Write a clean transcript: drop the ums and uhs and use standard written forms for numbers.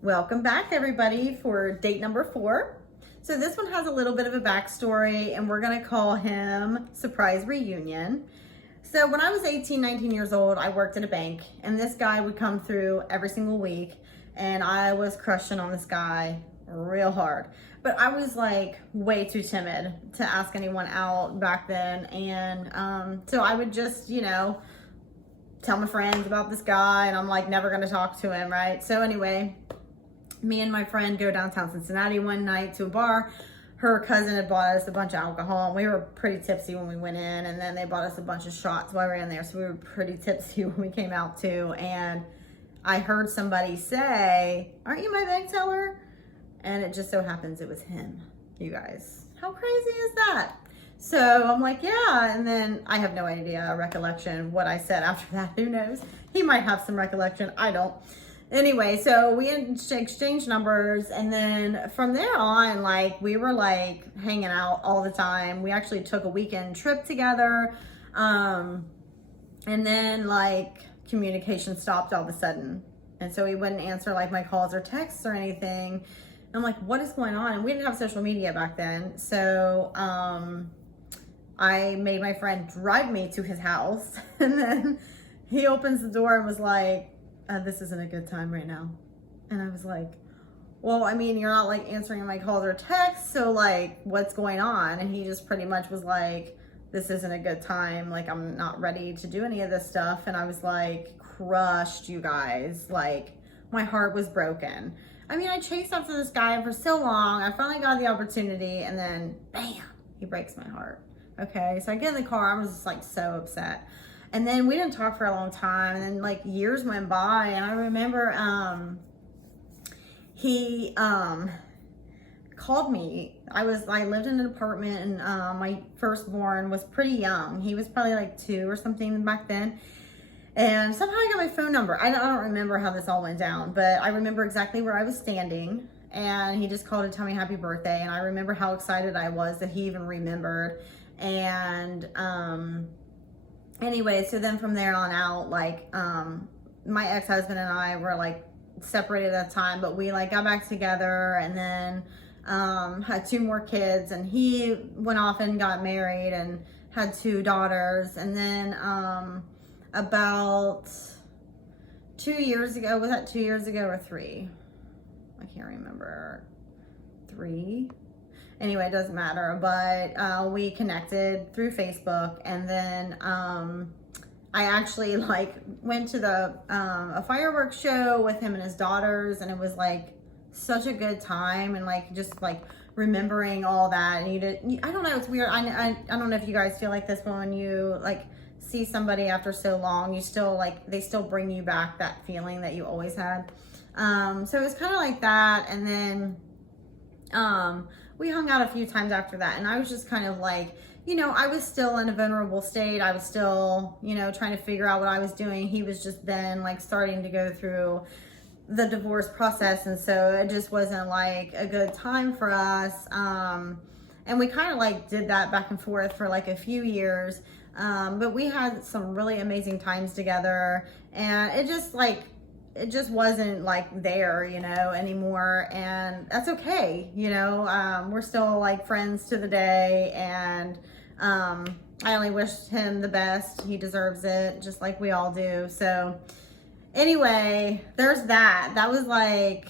Welcome back, everybody, for date number 4. So this one has a little bit of a backstory, and we're going to call him Surprise Reunion. So when I was 18, 19 years old, I worked at a bank, and this guy would come through every single week, and I was crushing on this guy real hard. But I was like way too timid to ask anyone out back then, and so I would just, tell my friends about this guy, and I'm like never going to talk to him, right? So anyway, me and my friend go downtown Cincinnati one night to a bar. Her cousin had bought us a bunch of alcohol, and we were pretty tipsy when we went in, and then they bought us a bunch of shots while we were in there, so we were pretty tipsy when we came out too. And I heard somebody say, "Aren't you my bank teller?" And it just so happens it was him, you guys. How crazy is that? So I'm like, yeah, and then I have no idea, recollection, what I said after that. Who knows? He might have some recollection. I don't. Anyway, so we exchanged numbers, and then from there on, like, we were like hanging out all the time. We actually took a weekend trip together, and then like communication stopped all of a sudden, and so he wouldn't answer like my calls or texts or anything. And I'm like, what is going on? And we didn't have social media back then, so I made my friend drive me to his house, and then he opens the door and was like, "This isn't a good time right now." And I was like, well, I mean, you're not like answering my calls or texts, so like what's going on? And he just pretty much was like, "This isn't a good time, like I'm not ready to do any of this stuff." And I was like crushed, you guys. Like my heart was broken. I mean, I chased after this guy for so long. I finally got the opportunity, and then bam, he breaks my heart. Okay, so I get in the car, I was just like so upset. And then we didn't talk for a long time, and then like years went by, and I remember he called me. I lived in an apartment, and my firstborn was pretty young. He was probably like 2 or something back then. And somehow I got my phone number. I don't remember how this all went down, but I remember exactly where I was standing, and he just called to tell me happy birthday. And I remember how excited I was that he even remembered. And anyway, so then from there on out, like my ex-husband and I were like separated at the time, but we like got back together, and then had 2 more kids, and he went off and got married and had 2 daughters. And then about 2 years ago, was that 2 years ago or 3? I can't remember. 3? Anyway, it doesn't matter, but we connected through Facebook, and then I actually like went to a fireworks show with him and his daughters, and it was like such a good time, and like just like remembering all that. And I don't know, it's weird. I don't know if you guys feel like this, but when you like see somebody after so long, you still like, they still bring you back that feeling that you always had. So it was kind of like that, and then we hung out a few times after that, and I was just kind of like, I was still in a vulnerable state. I was still, trying to figure out what I was doing. He was just then like starting to go through the divorce process, and so it just wasn't like a good time for us. And we kind of like did that back and forth for like a few years, but we had some really amazing times together, and it just wasn't like there, anymore. And that's okay. We're still like friends to the day. And I only wish him the best. He deserves it, just like we all do. So anyway, there's that. That was like